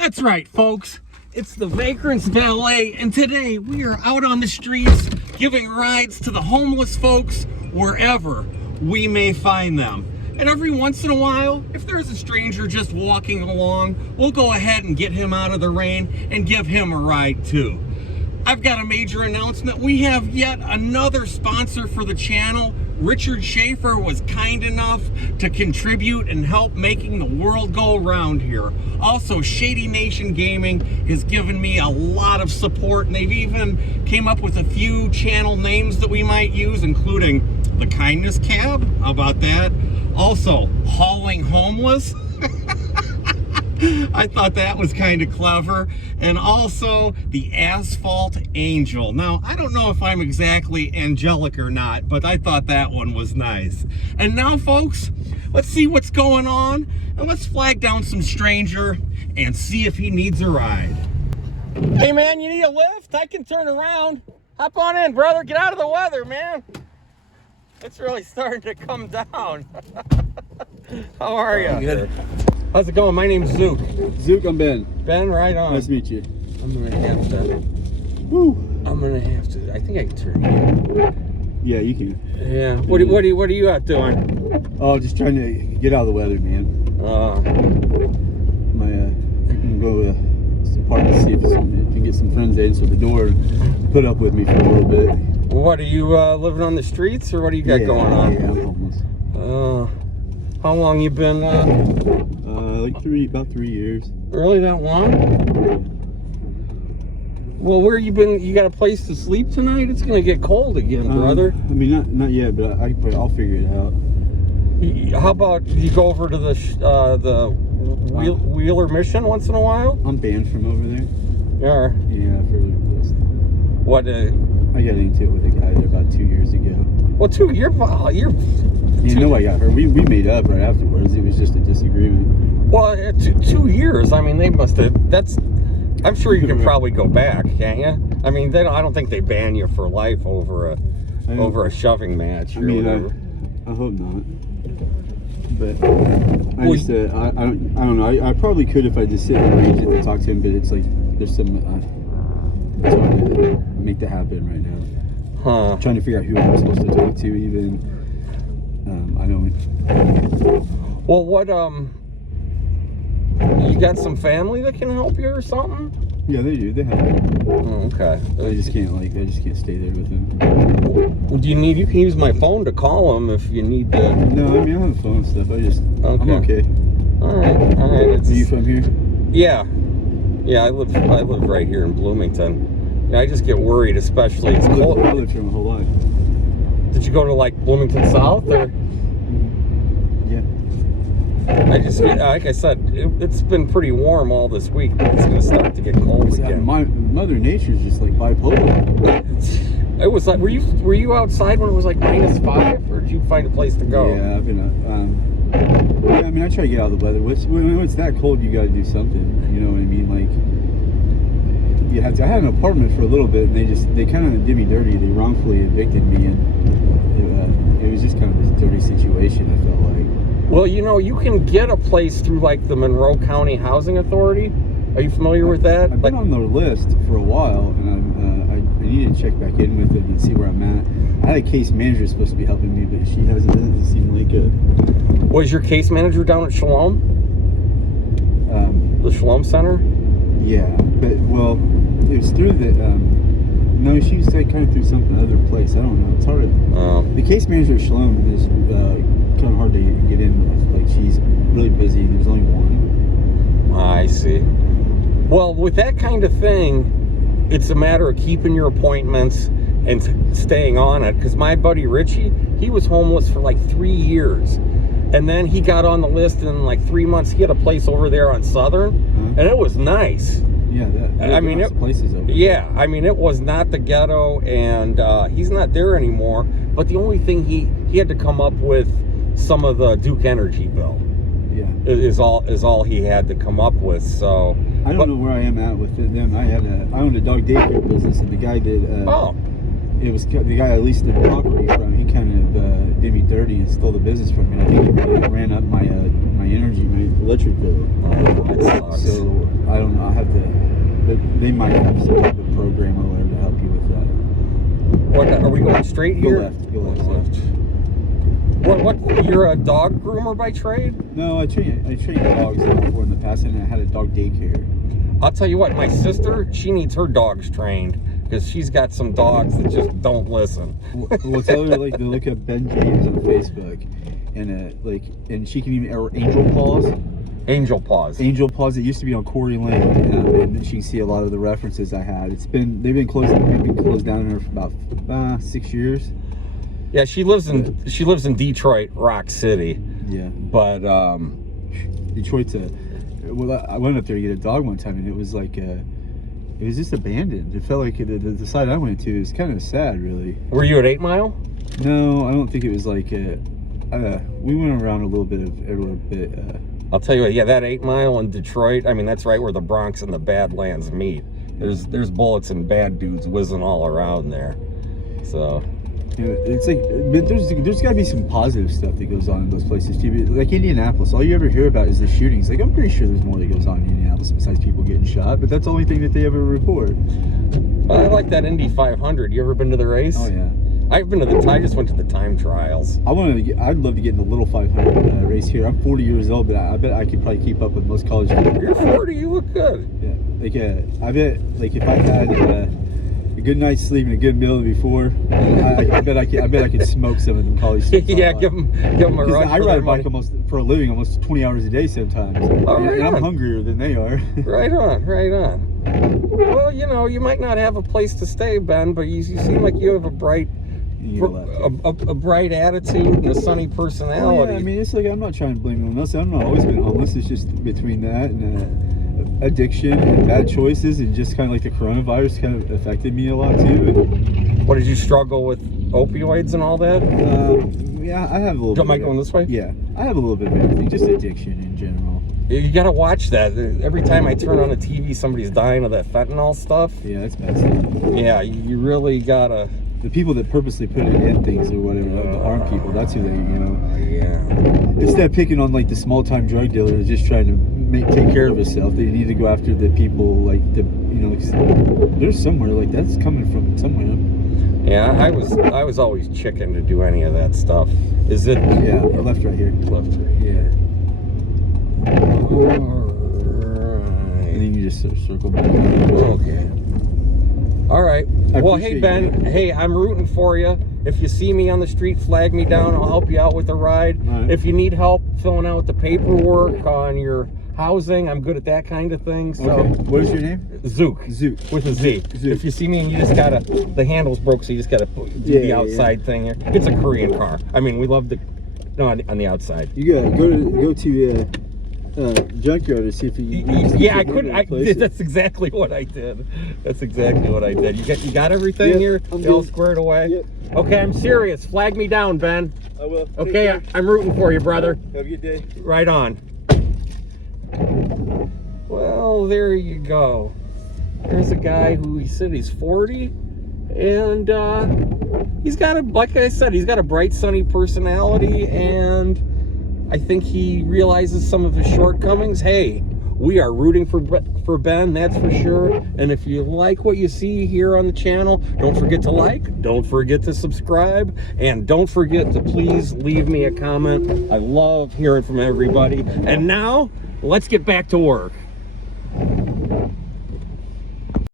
That's right, folks. It's the Vagrant's Valet, and today we are out on the streets giving rides to the homeless folks wherever we may find them. And every once in a while, if there's a stranger just walking along, we'll go ahead and get him out of the rain and give him a ride too. I've got a major announcement. We have yet another sponsor for the channel. Richard Schaefer was kind enough to contribute and help making the world go round here. Also, Shady Nation Gaming has given me a lot of support, and they've even came up with a few channel names that we might use, including the Kindness Cab. How about that? Also, Hauling Homeless. I thought that was kind of clever. And also the Asphalt Angel. Now, I don't know if I'm exactly angelic or not, but I thought that one was nice. And now, folks, let's see what's going on, and let's flag down some stranger and see if he needs a ride. Hey man, you need a lift? I can turn around. Hop on in, brother. Get out of the weather, man. It's really starting to come down. How are you? Good. How's it going? My name's Zook. Zook, I'm Ben. Ben, right on. Nice to meet you. I'm gonna have to. Woo. I'm gonna have to. I think I can turn you. Yeah, you can. Yeah. What are you out doing? Oh, just trying to get out of the weather, man. I'm gonna go to the park to see if I can get some friends in, so the door put up with me for a little bit. What are you living on the streets, or what do you got going on? Yeah, I'm homeless. How long you been? Like about 3 years. Really that long? Well, where you been? You got a place to sleep tonight? It's gonna get cold again, brother. I mean, not yet, but I'll figure it out. How about you go over to the Wheeler Mission once in a while? I'm banned from over there. Yeah. Yeah, for what? I got into it with a guy there about 2 years ago. Well, you're. You know, I got hurt. We made up right afterwards. It was just a disagreement. Well, 2 years. I mean, they must have. I'm sure you can probably go back, can't you? I mean, I don't think they ban you for life over a shoving match or whatever. I hope not. But I don't know. I probably could if I just sit and arrange it and talk to him. But it's like there's some. It's hard to make that happen right now. Huh? I'm trying to figure out who I'm supposed to talk to. Even I don't. Well, what you got some family that can help you or something? Yeah, they do. They help me. Oh, okay. I just can't stay there with them. Well, you can use my phone to call them if you need to. No, I mean, I have a phone and stuff. I'm okay. All right. Are you from here? Yeah. I live right here in Bloomington. Yeah, I just get worried, especially it's cold. I lived here my whole life. Did you go to like Bloomington South or? Yeah. I just, like I said, it's been pretty warm all this week, but it's gonna start to get cold again. Mother Nature's just like bipolar. It was like, were you outside when it was like -5, or did you find a place to go? Yeah, I've been. Yeah, I mean, I try to get out of the weather. When it's that cold, you got to do something. You know what I mean? Like, you have to. I had an apartment for a little bit, and they kind of did me dirty. They wrongfully evicted me, and it was just kind of this dirty situation. I felt like. Well, you know, you can get a place through like the Monroe County Housing Authority. Are you familiar with that? I've been on the list for a while, and I need to check back in with it and see where I'm at. I had a case manager supposed to be helping me, but she doesn't seem like it. Was your case manager down at Shalom? The Shalom Center? Yeah, but well, it was through the. No, she was like kind of through some other place. I don't know. It's hard. The case manager at Shalom is kind of hard to get in with. Like, she's really busy. There's only one. I see. Well, with that kind of thing, it's a matter of keeping your appointments and staying on it. Because my buddy Richie, he was homeless for like 3 years. And then he got on the list, and in like 3 months, he had a place over there on Southern, and it was nice. Yeah, I mean, places over. Yeah, I mean, it was not the ghetto, and he's not there anymore. But the only thing he had to come up with some of the Duke Energy bill. Yeah, is all he had to come up with. So I don't know where I am at with them. I owned a dog daycare business, and the guy that it was the guy I leased the property from. He kind of did me dirty and stole the business from me. I think he ran up my energy, my electric bill. Oh, that sucks. So I don't they might have some type of program or whatever to help you with that. What are we going straight here? Go left. What? You're a dog groomer by trade? No, I trained dogs before in the past, and I had a dog daycare. I'll tell you what, my sister, she needs her dogs trained because she's got some dogs that just don't listen. Well, tell her like to look up Ben James on Facebook, and she can even, or Angel Paws. Angel Paws. Angel Paws. It used to be on Quarry Lane, and she can see a lot of the references I had. They've been closed down here for about 6 years. Yeah, she lives in Detroit, Rock City. Yeah, but Detroit's well, I went up there to get a dog one time, and it was like it was just abandoned. It felt like the side I went to is kind of sad, really. Were you at 8 Mile? No, I don't think it was like we went around a little bit. I'll tell you what, yeah, that 8 Mile in Detroit, I mean, that's right where the Bronx and the Badlands meet. There's bullets and bad dudes whizzing all around there. So it's like, but there's got to be some positive stuff that goes on in those places too. Like Indianapolis, all you ever hear about is the shootings. Like, I'm pretty sure there's more that goes on in Indianapolis besides people getting shot, but that's the only thing that they ever report. I like that Indy 500. You ever been to the race? Oh yeah. I just went to the time trials. I'd love to get in the little 500 race here. I'm 40 years old, but I bet I could probably keep up with most college people. You're 40. You look good. Yeah, I bet like if I had a good night's sleep and a good meal before, I bet I could smoke some of them college students. Yeah, give them a run. I ride a bike for a living, almost 20 hours a day sometimes, and I'm hungrier than they are. Right on. Well, you might not have a place to stay, Ben, but you seem like you have a bright attitude and a sunny personality. Yeah, I mean, it's like, I'm not trying to blame anyone else. I've not always been homeless. It's just between that and addiction and bad choices, and just kind of like the coronavirus kind of affected me a lot too. And, what, did you struggle with opioids and all that? Yeah, I have a little. Am I going this way? Yeah, I have a little bit of everything, just addiction in general. You gotta watch that. Every time I turn on the TV, somebody's dying of that fentanyl stuff. Yeah, that's bad stuff. Yeah, you really gotta. The people that purposely put it in things or whatever, to harm people, that's who they, Yeah. Instead of picking on like the small-time drug dealer who's just trying to take care of himself, they need to go after the people like there's somewhere like that's coming from somewhere. Yeah, I was always chicken to do any of that stuff. Is it? Yeah, left, right here. Left, right here. Alright. And then you just sort of circle back. Okay. All right. Well, hey, Ben. Hey, I'm rooting for you. If you see me on the street, flag me down. I'll help you out with the ride. Right. If you need help filling out the paperwork on your housing, I'm good at that kind of thing. So, okay. What is your name? Zook. With a Z. Zook. If you see me and you just gotta, the handle's broke, so you just gotta do the outside thing here. It's a Korean car. I mean, we love on the outside. You gotta go to junkyard to see if you. Yeah, I couldn't. That's exactly what I did. You got everything here? All squared away? Yep. Okay, I'm serious. Flag me down, Ben. I will. Okay, I'm rooting for you, brother. Have a good day. Right on. Well, there you go. There's a guy who he said he's 40, and he's got like I said, he's got a bright, sunny personality, and I think he realizes some of his shortcomings. Hey, we are rooting for Ben, that's for sure. And if you like what you see here on the channel, don't forget to like, don't forget to subscribe, and don't forget to please leave me a comment. I love hearing from everybody. And now, let's get back to work.